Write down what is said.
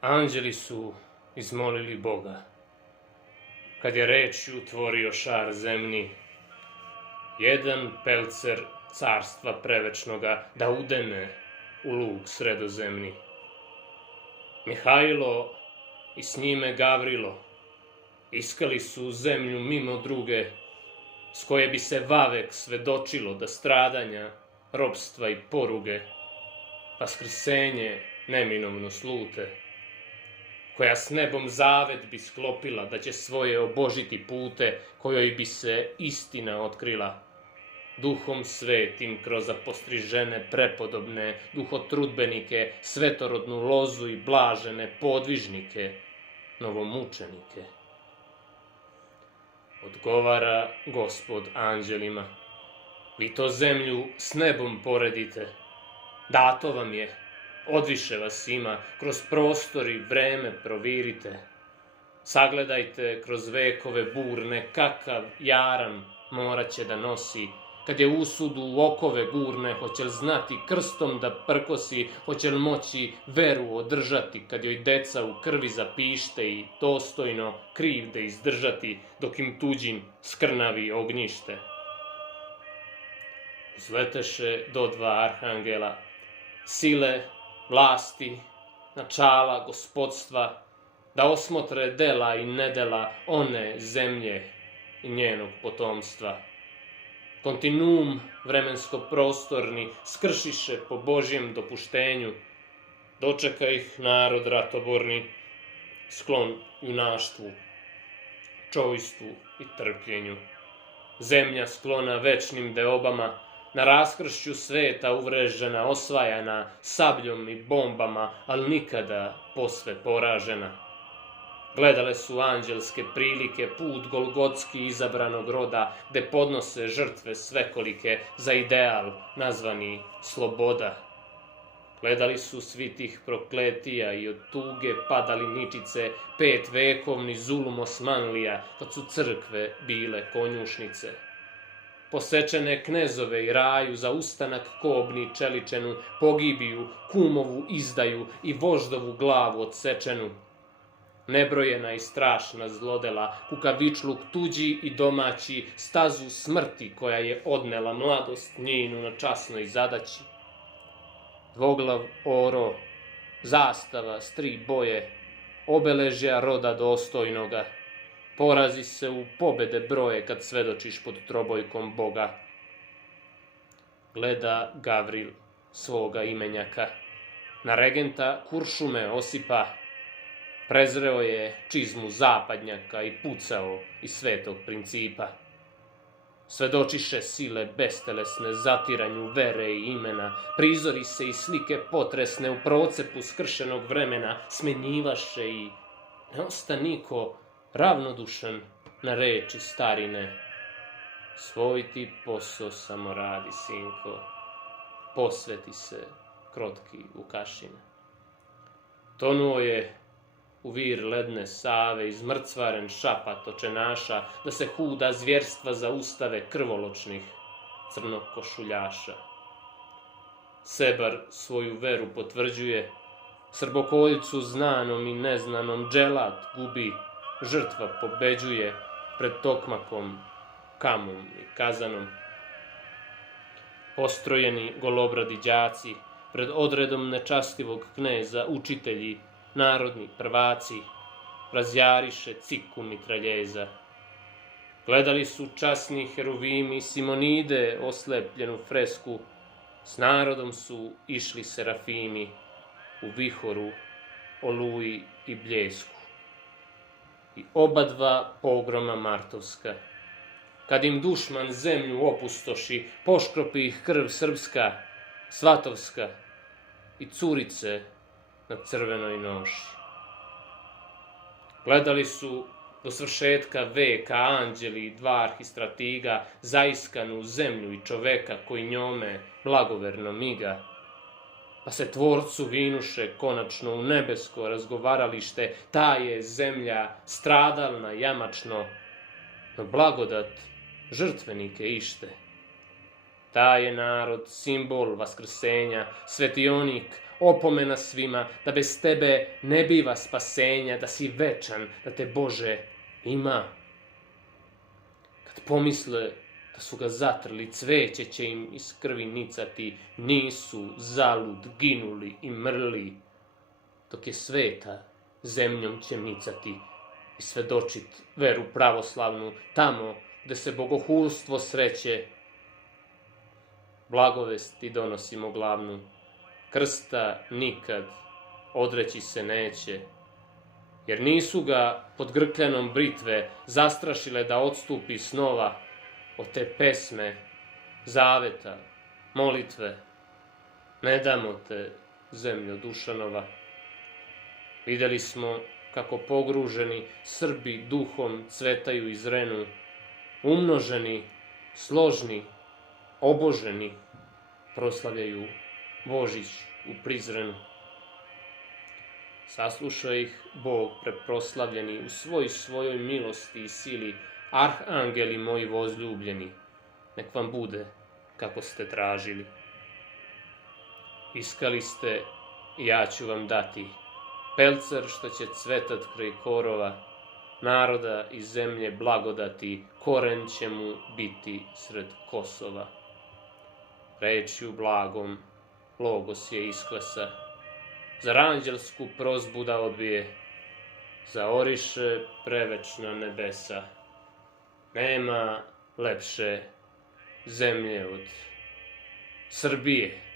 Anđeli su izmolili Boga, kad je rečju tvorio šar zemni, jedan pelcer carstva prevečnoga da udene u luk sredozemni. Mihajlo i s njime Gavrilo iskali su zemlju mimo druge, s koje bi se vavek svedočilo da stradanja, ropstva i poruge, vaskrsenje neminovno slute, koja s nebom zavet bi sklopila da će svoje obožiti pute, kojoj bi se istina otkrila, duhom svetim kroz apostrižene prepodobne duhotrudbenike, svetorodnu lozu i blažene podvižnike, novomučenike. Odgovara Gospod anđelima: vi to zemlju s nebom poredite, dato vam je, odviše vas ima, kroz prostor i vreme provirite. Sagledajte kroz vekove burne, kakav jaran morat će da nosi, kad je usudu u okove gurne, hoće li znati krstom da prkosi, hoće li moći veru održati, kad joj deca u krvi zapište i dostojno krivde izdržati, dok im tuđin skrnavi ognjište. Uzleteše do dva arhangela, sile, vlasti, načala, gospodstva, da osmotre dela i nedela one zemlje i njenog potomstva. Kontinuum vremensko-prostorni skršiše po Božjem dopuštenju, dočeka ih narod ratoborni, sklon junaštvu, čojstvu i trpljenju. Zemlja sklona večnim deobama, na raskršću sveta uvrežena, osvajana sabljom i bombama, ali nikada posve poražena. Gledale su anđelske prilike put golgotski izabranog roda, gde podnose žrtve svekolike za ideal nazvani sloboda. Gledali su svitih prokletija i od tuge padali ničice, 5 vekovni zulum Osmanlija, kad su crkve bile konjušnice. Posečene knezove i raju za ustanak kobni čeličenu, pogibiju, kumovu izdaju i voždovu glavu odsečenu. Nebrojena i strašna zlodela, kukavičluk tuđi i domaći, stazu smrti koja je odnela mladost njenu na časnoj zadaći. Dvoglav oro, zastava s 3 boje, obeležja roda dostojnoga, porazi se u pobede broje kad svedočiš pod trobojkom Boga. Gleda Gavril svoga imenjaka, na regenta kuršume osipa, prezreo je čizmu zapadnjaka i pucao iz svetog principa. Svedočiše sile bestelesne zatiranju vere i imena, prizori se i slike potresne u procepu skršenog vremena smenjivaše i ne osta niko ravnodušan na reči starine. Svoj ti posao samo radi, sinko, posveti se krotki Vukašine. Tonuo je u vir ledne Save izmrcvaren šapat očenaša, da se huda zvjerstva zaustave krvoločnih crnokošuljaša. Sebar svoju veru potvrđuje, srbokoljcu znanom i neznanom dželat gubi, žrtva pobeđuje pred tokmakom, kamom i kazanom. Postrojeni golobradi đaci, pred odredom nečastivog kneza, učitelji, narodni prvaci, razjariše ciku mitraljeza. Gledali su časni heruvimi Simonide oslepljenu fresku, s narodom su išli serafimi u vihoru, oluji i bljesku. I oba dva pogroma martovska, kad im dušman zemlju opustoši, poškropi ih krv srpska, svatovska i curice na crvenoj noši. Gledali su do svršetka veka anđeli i 2 arhistratiga zaiskanu zemlju i čoveka koji njome blagoverno miga, pa se tvorcu vinuše konačno u nebesko razgovaralište, ta je zemlja stradalna jamačno, no blagodat žrtvenike ište. Taj je narod simbol vaskrsenja, svetionik, opomena svima, da bez tebe ne biva spasenja, da si večan, da te Bože ima. Kad pomisle da su ga zatrli, cveće će im iz krvi nicati, nisu zalud ginuli i mrli, dok je sveta zemljom će nicati i svedočit veru pravoslavnu, tamo gde se bogohulstvo sreće. Blagovest ti donosimo glavnu, krsta nikad odreći se neće, jer nisu ga pod grkljanom britve zastrašile da odstupi snova od te pesme, zaveta, molitve. Ne damo te, zemljo Dušanova. Videli smo kako pogruženi Srbi duhom cvetaju i zrenu, umnoženi, složni, oboženi, proslavljaju Božić u Prizrenu. Sasluša ih Bog preproslavljeni u svojoj milosti i sili, arhangeli moji vozljubljeni, nek vam bude kako ste tražili. Iskali ste i ja ću vam dati, pelcer što će cvetat kraj korova, naroda i zemlje blagodati, koren će mu biti sred Kosova. Rečju blagom logos je isklesa, zar anđelsku prozbu da odbije, zaoriše prevečna nebesa. Nema lepše zemlje od Srbije.